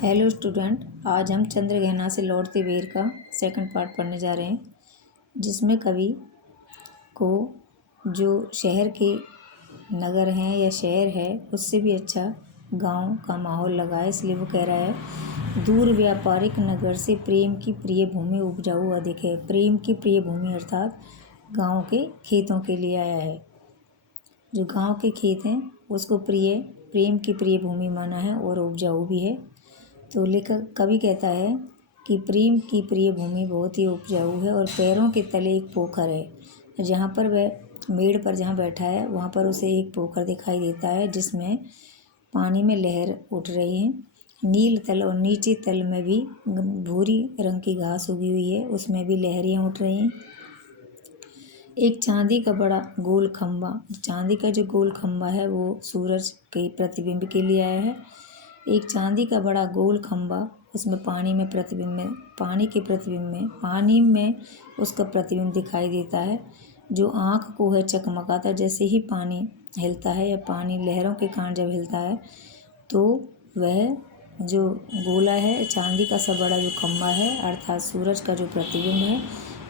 Hello student, आज हम चंद्रग्रहण से लौटते बेर का सेकंड पार्ट पढ़ने जा रहे हैं, जिसमें कवि को जो शहर के नगर हैं या शहर है उससे भी अच्छा गांव का माहौल लगा है। इसलिए वो कह रहा है, दूर व्यापारिक नगर से प्रेम की प्रिय भूमि उपजाऊ अधिक है। प्रेम की प्रिय भूमि अर्थात गाँव के खेतों के लिए आया है। जो गाँव के खेत हैं उसको प्रेम की प्रिय भूमि माना है और उपजाऊ भी है। तो लेखक कवि कहता है कि प्रेम की प्रिय भूमि बहुत ही उपजाऊ है और पैरों के तले एक पोखर है। जहाँ पर वह मेड़ पर जहाँ बैठा है वहाँ पर उसे एक पोखर दिखाई देता है, जिसमें पानी में लहर उठ रही है। नील तल और नीचे तल में भी भूरी रंग की घास उगी हुई है, उसमें भी लहरियाँ उठ रही हैं। एक चांदी का बड़ा गोल खम्बा, चांदी का जो गोल खम्बा है वो सूरज के प्रतिबिंब के लिए आया है। एक चांदी का बड़ा गोल खम्बा, उसमें पानी में उसका प्रतिबिंब दिखाई देता है, जो आँख को है चकमकाता। जैसे ही पानी हिलता है या पानी लहरों के कारण जब हिलता है तो वह जो गोला है, चांदी का सा बड़ा जो खम्बा है अर्थात सूरज का जो प्रतिबिंब है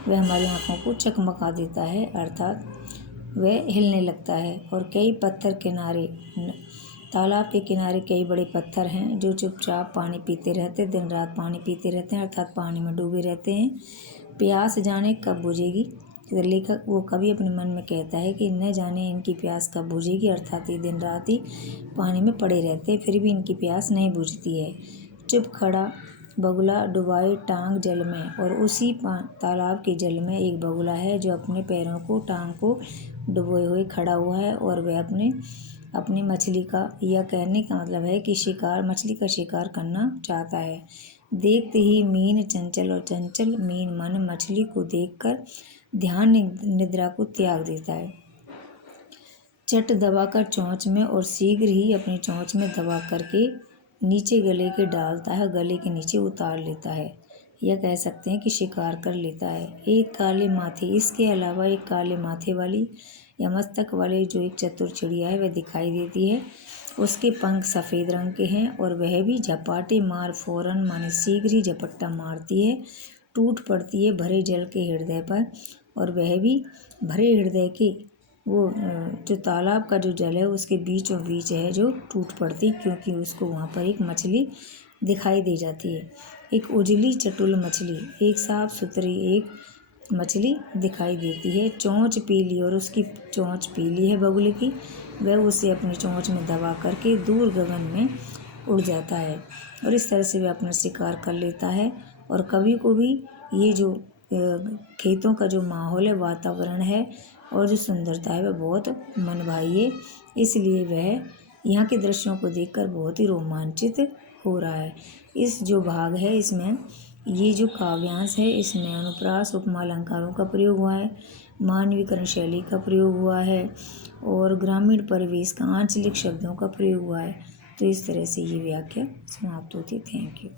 वह हमारी आँखों को चकमका देता है, अर्थात वह हिलने लगता है। और कई पत्थर किनारे, तालाब के किनारे कई बड़े पत्थर हैं जो चुपचाप पानी पीते रहते, दिन रात पानी पीते रहते हैं, अर्थात पानी में डूबे रहते हैं। प्यास जाने कब बुझेगी। तो लेखक वो कभी अपने मन में कहता है कि न जाने इनकी प्यास कब बुझेगी, अर्थात ये दिन रात ही पानी में पड़े रहते फिर भी इनकी प्यास नहीं बुझती है। चुप खड़ा बगुला डुबाए टांग जल में, और उसी तालाब के जल में एक बगुला है जो अपने पैरों को टांग को डुबोए हुए खड़ा हुआ है और वह अपनी मछली का, यह कहने का मतलब है कि मछली का शिकार करना चाहता है। देखते ही मीन चंचल और चंचल मीन मन मछली को देखकर ध्यान निद्रा को त्याग देता है। चट दबाकर चोंच में और शीघ्र ही अपनी चोंच में दबा करके नीचे गले के डालता है, गले के नीचे उतार लेता है। यह कह सकते हैं कि शिकार कर लेता है। एक काले माथे, इसके अलावा एक काले माथे वाली या मस्तक वाले जो एक चतुर चिड़िया है वह दिखाई देती है। उसके पंख सफ़ेद रंग के हैं और वह भी झपाटे मार फौरन माने शीघ्र ही झपट्टा मारती है, टूट पड़ती है भरे जल के हृदय पर। और वह भी भरे हृदय के वो जो तालाब का जो जल है उसके बीचों बीच है जो टूट पड़ती, क्योंकि उसको वहाँ पर एक मछली दिखाई दे जाती है। एक उजली चटुल मछली, एक साफ सुथरी एक मछली दिखाई देती है, चोंच पीली, और उसकी चोंच पीली है बगुले की। वह उसे अपनी चोंच में दबा करके दूर गगन में उड़ जाता है और इस तरह से वह अपना शिकार कर लेता है। और कवि को भी ये जो खेतों का जो माहौल है, वातावरण है और जो सुंदरता है वह बहुत मन भाई है, इसलिए वह यहाँ के दृश्यों को देखकर बहुत ही रोमांचित हो रहा है। इस जो भाग है इसमें ये जो काव्यांश है इसमें अनुप्रास उपमा अलंकारों का प्रयोग हुआ है, मानवीकरण शैली का प्रयोग हुआ है और ग्रामीण परिवेश का आंचलिक शब्दों का प्रयोग हुआ है। तो इस तरह से ये व्याख्या समाप्त होती है। Thank you.